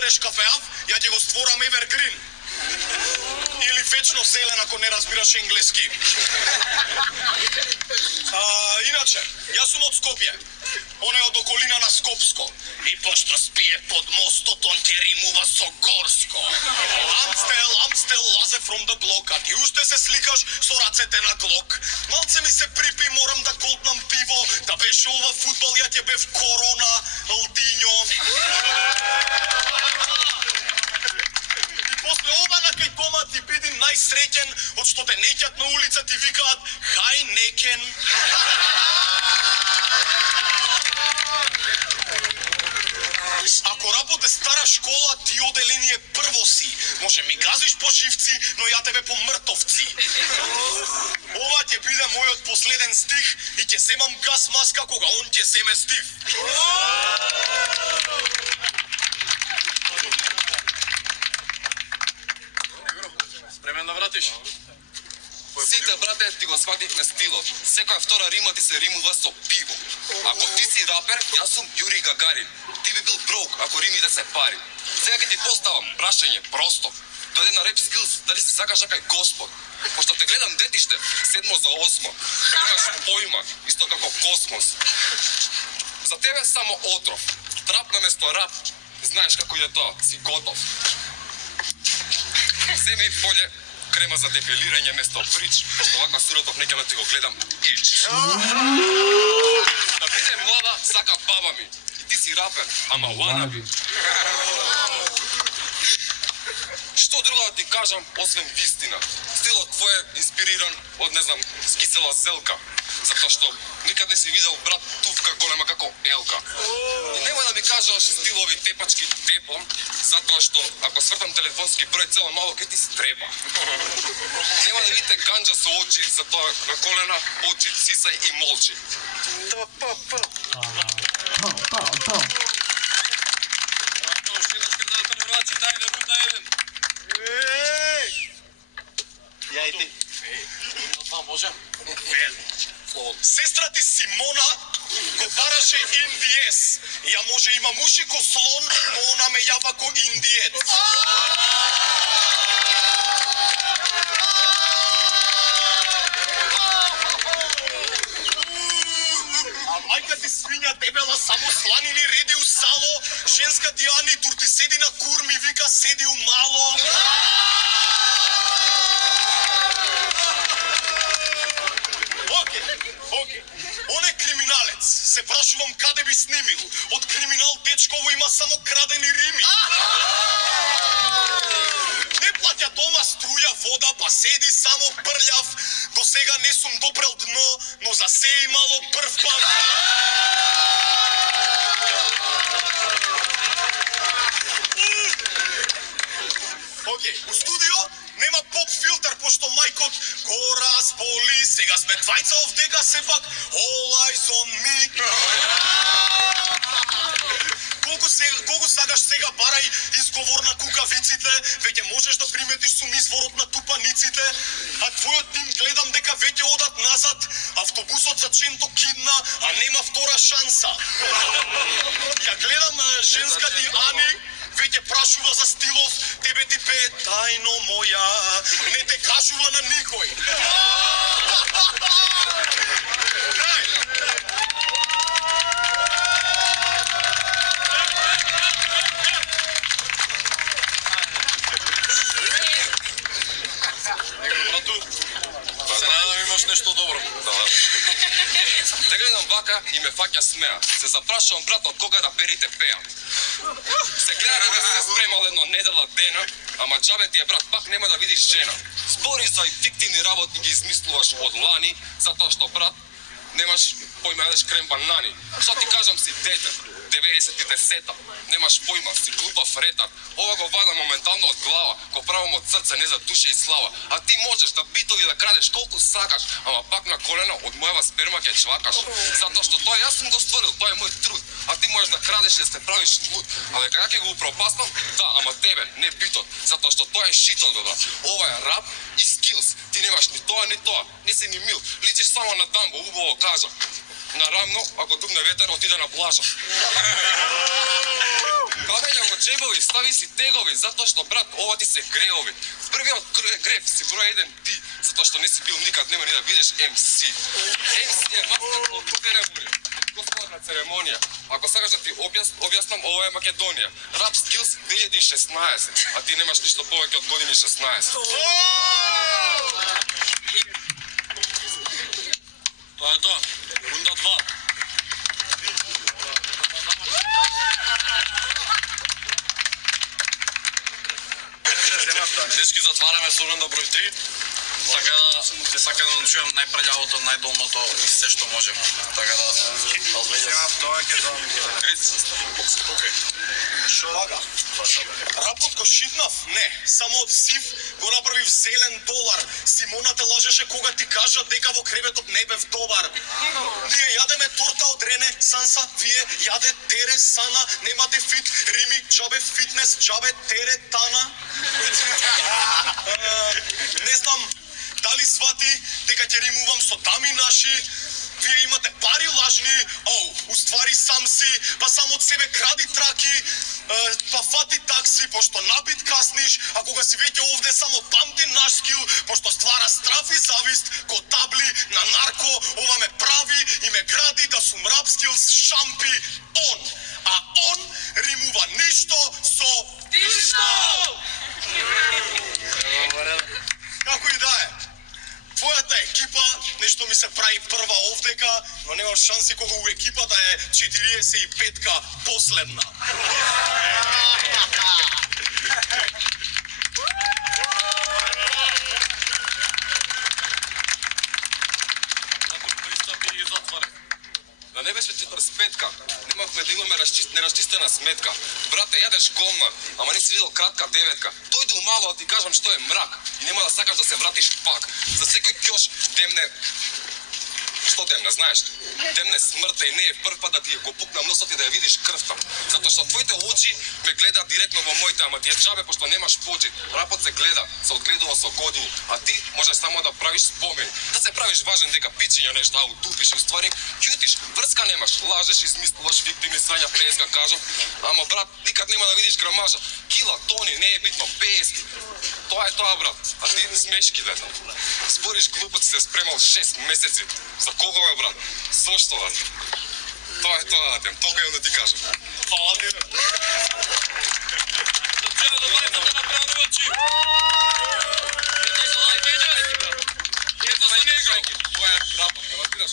сереш кафеав, ја ќе го створам Evergreen. Или вечно зелен, ако не разбираш енглески. Иначе, јас сум од Скопје. Он е од околина на Скопско. И пошто спие под мостот, он ќе римува со Горско. Амстел, лазе from the block, а ти уште се сликаш со рацете на глок. Малце ми се припи, морам да голтнам пиво, да беше ова фудбал, ја ќе бев корона, лдињо. И после ова на кај дома ти биди најсреќен, од што те неќат на улица ти викаат хај некен. Ако работе стара школа, ти оделение прво си. Може ми газиш по живци, но ја тебе по мртовци. Ова ќе биде мојот последен стих и ќе земам газ маска кога он ќе земе стив. Спремен да вратиш? Сите, брате, ти го свативме стилот. Секоја втора рима ти се римува со пиво. Ако ти си рапер, јас сум Јури Гагарин. Ти би бил броук ако римите се пари. Сега ќе ти поставам прашање просто. Дојде на Rap Skills, дали си сакаш кај Господ? Пошто те гледам детиште, 7 за 8. Имаш појма, исто како космос. За тебе само отров. Трап наместо рап. Знаеш како иде тоа, си готов. Земи поле крема за депилирање место брич, пошто вака суретов неќе да ти го гледам ич. Да биде млада, сака баба ми. И ти си рапер, ама wannabe. Што друго да ти кажам, освен вистина? Стилот твој е инспириран од, не знам, скисела зелка. Затоа што никад не си видел брат тувка голема како елка. И немој да ми кажаш стилови тепачки тепом, затоа што ако свртам телефонски број цело мало ке ти стрепа. Нема да видите ганџа со очи, затоа на колена, очи, сисај и молчи. Ја и ти. Това може? Сестра ти Симона го бараше индиес. Ја може има муши ко слон, но она ме јава ко индиец. А мајка ти свиња дебела, само сланини реди у сало. Женска ти Ани турти седи на кур, ми вика седи у мало. Окей. Он е криминалец. Се прашувам каде би снимил. Од криминал дечково има само крадени рими. Не плаќа дома струја, вода, па седи само прљав. До сега не сум допрел дно, но за се имало прв пат. Окей, у студио нема поп филтер, пошто мајкот го разболи. Сега сме двајца овдека, сепак all eyes on me. Колку сакаш сега барај изговор на кукавиците, веќе можеш да приметиш сум изворот на тупаниците, а твојот тим гледам дека веќе одат назад, автобусот за Ченто кидна, а нема втора шанса. Ја гледам женска ти Ани, веќе прашува за стилов, тебе ти пее тајно моја, не те кажува на никој. Се надам имаш нешто добро. Те гледам вака и ме фаќа смеа. Се запрашувам брат од кога раперите пеат. Се гледа дека се спремал едно недела дена, ама џабе ти е брат, пак нема да видиш жена. Збори за фиктивни работи ги измислуваш од лани, затоа што брат немаш појма едеш крем банани. Што ти кажам си дете, 90-те, немаш појма, си глупав ретар. Ова го вада моментално од глава, го правам од срце, не за душа и слава. А ти можеш да битови да крадеш колку сакаш, ама пак на колено од мојава сперма ќе чвакаш. Затоа што тоа јас сум го створил, тоа е мој труд. А ти можеш да крадеш и да се правиш луд. А дека ја ќе го упропастам, да, ама тебе, не битот, затоа што тоа е шитот, бе. Ова е рап и скилс. Ти немаш ни тоа, ни тоа, не си ни мил. Личиш само на Дамбо, убаво кажа. Наравно, ако духне ветер, отиде на плажа. Каде ја го джебови, стави си тегови, затоа што, брат, ова ти се греови. Првиот грев си број 1 ти, затоа што не си бил никад, нема ни да бидеш MC. MC е мастер од церемонија. Господна церемонија. Ако сакаш да ти објаснам, ова е Македонија. Rap Skills 2016, а ти немаш ништо повеќе од години 16. Тоа е тоа. Рунда 2. Дечки, затвараме со рунда број 3. Сака да чујам најпрљавото, најдолното и се што можем. Така да... Тоа ќе дам. Окей. Вага. Рапот го шитнав? Не. Само од сив го направив зелен долар. Симона те лажеше кога ти кажа дека во креветот не бев добар. Ние јадеме торта од Рене, Санса, вие јаде тере, Сана, немате фит, Рими, джабе фитнес, джабе тере, Тана. Не знам дали свати дека ќе римувам со дами наши. Вие имате пари лажни, уствари сам си, па само од себе кради траки, па фати такси, пошто напит касниш, а кога си веќе овде само памти наш скил, пошто ствара страф и завист, ко табли на нарко, ова ме прави и ме гради да сум рап скилс шампи он, а он римува ништо со ништо! Како и да е. Твојата екипа нешто ми се прави прва овдека, но немам шанси кога у екипата е 45-ка последна. Пристапи и затвари. Да не беше 45-ка, немавме да имаме неразчистена сметка. Брате, јадеш гомна, ама не си видел кратка деветка. Дојди умало да ти кажам што е мрак и нема да сакаш да се вратиш пак. За секој кјош демне... Што демне, знаеш? Демне смртта и не е прв пат да ти го пукнам носот и да ја видиш крвта. Затоа што твоите очи ме гледаат директно во моите, ама ти е джабе пошто немаш почит. Рапот се гледа, се одгледува со години, а ти можеш само да правиш спомени. Да се правиш важен дека пичиња нешто, а утупиш и уствари ќутиш, врска немаш, лажеш, измислуваш, виктими, срања, преска, кажам. Ама брат, никад нема да видиш грамажа. Кила, тони, не е битно, пески. Тоа е тоа, брат. А ти смешки, дета. Збориш глупоци, се спремал 6 месеци. За кого е, брат? Зошто, брат? Тоа е тоа, Атем. Толку имам да ти кажам. Аде. Тоа е рапот, ме разбираш?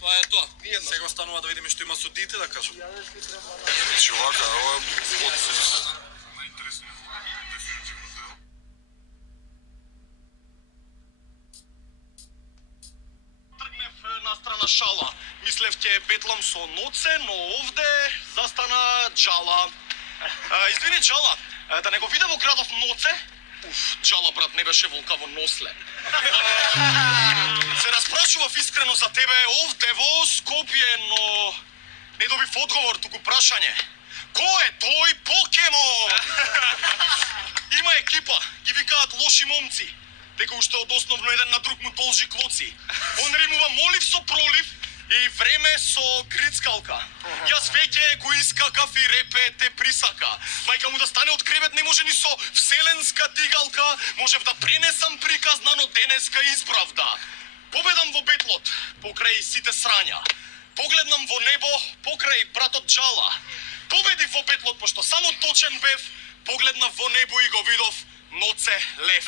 Тоа е тоа. Сега останува да видиме што има судите да кажам. Чувака, ова од... На страна шала. Мислев ќе бетлам со ноце, но овде застана Джала. Извини, Джала, да не го видам во градов ноце? Джала, брат, не беше волка во Носле. Се распрашував искрено за тебе овде во Скопје, но не добив одговор, туку прашање. Кој е тој покемон? Има екипа, ги викаат лоши момци. Дека уште од основно еден на друг му должи клоци. Он римува молив со пролив и време со грицкалка. Јас веќе го искакав и репе те присака. Мајка му да стане од кревет не може ни со вселенска дигалка. Можев да пренесам приказна, но денеска исправда. Победам во бетлот, покрај сите срања. Погледнам во небо, покрај братот Джала. Победив во бетлот, пошто само точен бев. Погледнав во небо и го видов Ноце Лев.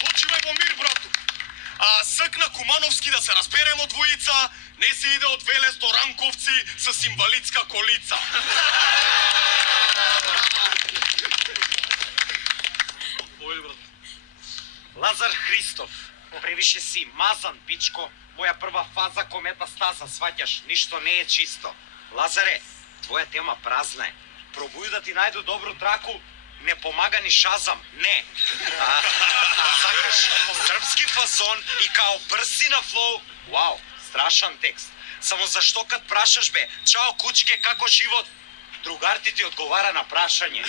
Почивај во мир, брату. А сакна Кумановски да се разберемо двојица, не се иде од Велес до Ранковци с инвалидска колица. Лазар Христов, превише си мазан, пичко. Моја прва фаза комета стаза, сваќаш, ништо не е чисто. Лазаре, твоја тема празна е. Пробуј да ти најду добру траку, не помага ни Шазам, не. Сакаш српски фазон и као брси на флоу. Вау, страшан текст. Само зашто кад прашаш бе, чао кучке, како живот? Другар ти одговара на прашање.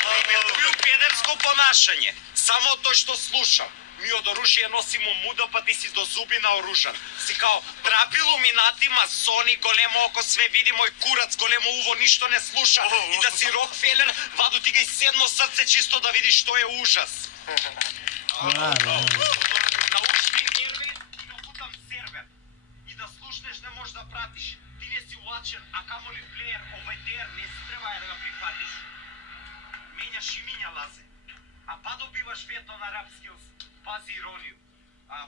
Приметувил педерско понашање. Само тој што слушам. Ми од оружие носимо муда, па ти си до зуби наоружан. Си као, трапило минати, масони, големо око, све види мој курац, големо уво, ништо не слуша. И да си Рокфелер, ваду ти га и седно срце, чисто да видиш што е ужас. Научи нерве и да путам сервер. И да слушнеш не можеш да пратиш. Ти не си лачен, а камоли плеер, овај дер не си треба да го прифатиш. Менјаш и минја лазе. А па добиваш вето на рап скилс. Пази иронiju.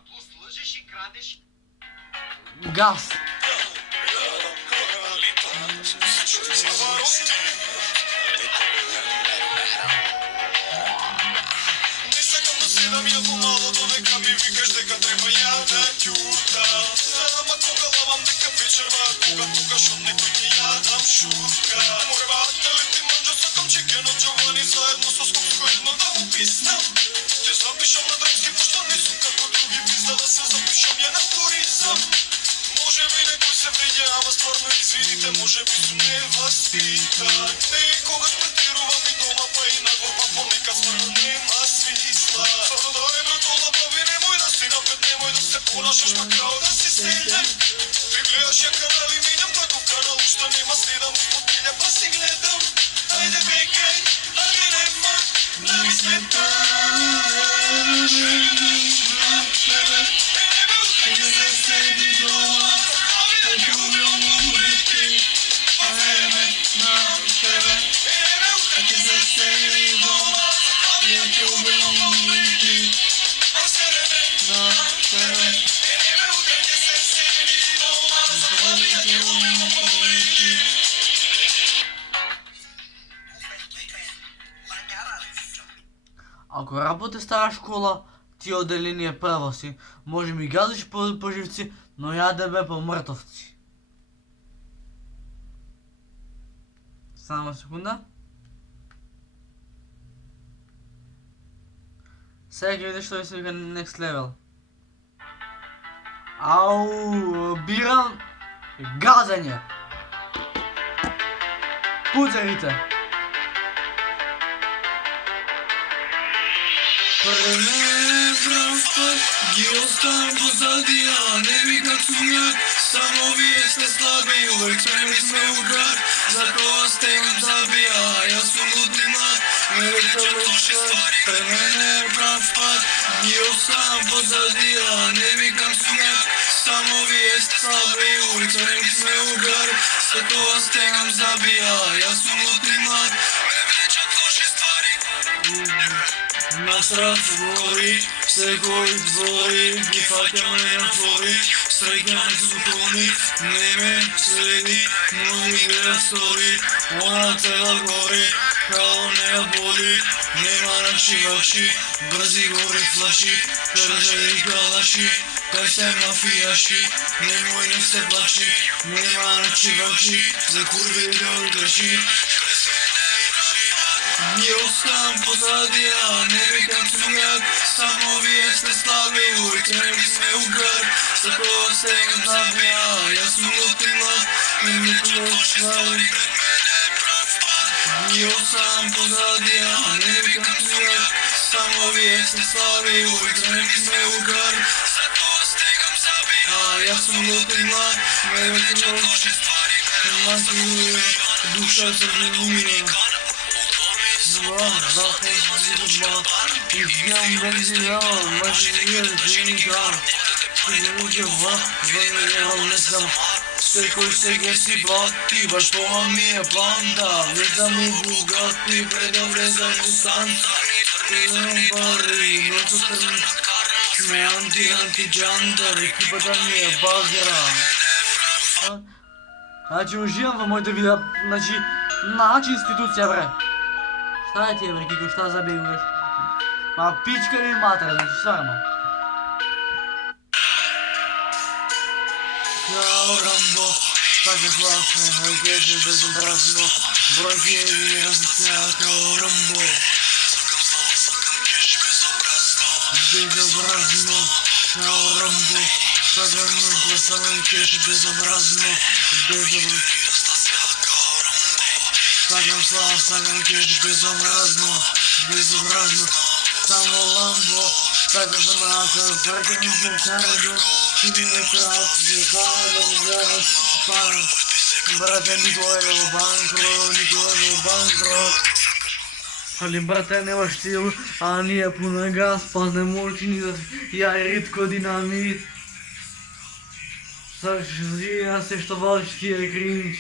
Плюс лъжеш и крадеш. Газ. Не сакам да седам ја помало додека ми викаш дека треба ја да ќутам. Ама кога лавам дека вечерва, кога тугаш од некој ти ја дам шутка. Морва да лети манџа сакам чекено Джовани заедно со скопско едно да му писнам. Ќе запишам на дремски, пошто не сум како други, пизда да се запишам ја на туризам. Може би некој се вреѓа, ама стварно извините, може би сум неваспитан. Некогаш претерувам и дома, па и надвор, па понекад стварно нема смисла. Дај брато, лапави, немој да си напред, немој да се понашаш, па као да си селен. Ти гледаш ја канали, минјам таков канал, уште нема следам, успотелја, па си гледам. Ајде беке, ајде нема, да ми Ако работи стара школа, ти отделение прво си. Може ми газиш по живци, но јаде бе по мртовци. Само секунда. Сега ќе видиш што ви се вика next level. Ау, бирам газење. Пуцарите. Прав път ги оставам позади, а не викам сумняк. Само вие сте слаби, uvek сме удар. Затова сте им забија, јас сум лутимат. Не викам лучшат, пред мене е прав път. Ги оставам позади, а не викам сумняк. Само вие сте слаби, uvek сме удар. Затова сте им забија, јас сум лутимат. Ме влечат лоши ствари. Нас разговори, секој двори, ги фаќаме на фори. Среќан звукони, не ме следи, но ми гледа стори. Она цела гори, као не ја боли. Нема нашивачи, брзи гори флаши. Кржери калаши, кај се мафијаши. Немој не се плаши, нема нашивачи. За курви да удржи. Ги оставам позади, а не викам сумњак. Само вие сте слаби, uvek сме угар. Затова се им забија, јас сум лутимат. Не никога ушвали. Ги оставам позади, а не викам сумњак. Само вие сте слаби, uvek сме угар. Затова сте им забија, јас сум лутимат. Не викам лоши ствари. Душа се умира. Изгнам бензинал, мажирил денигар. Прилуѓава, звонирал не сам. Секој сега си блати, баш тоа ми е банда. Влезам у Бугати, предам влезам у Санта. Предам пари, но за трн. Сме анти-джандър, екипата ми е базера. Значи уживам во моите видеа, значи институција бре. Šta je ti, bre, Kiko, šta zabeguješ? Ma pička mi mater, znači, stvarno. Kao Rambo, tako glasno, ojgeže bezobrazno, brojke je razlica kao Rambo. Безобразно, kao Rambo, sakam glasno, ojgeže bezobrazno, Sakam slava, sakam keš, bezobrazno, samo Lambo. Така за нас, брате ми се карго, ти ми не крал, си казал, пара. Брате, никога е в банкро. Ali brate, nemaš sil, a nije puna gas, pa ne moči ni da ja je ritko dinamit. Sad ja se što voliš ti je cringe.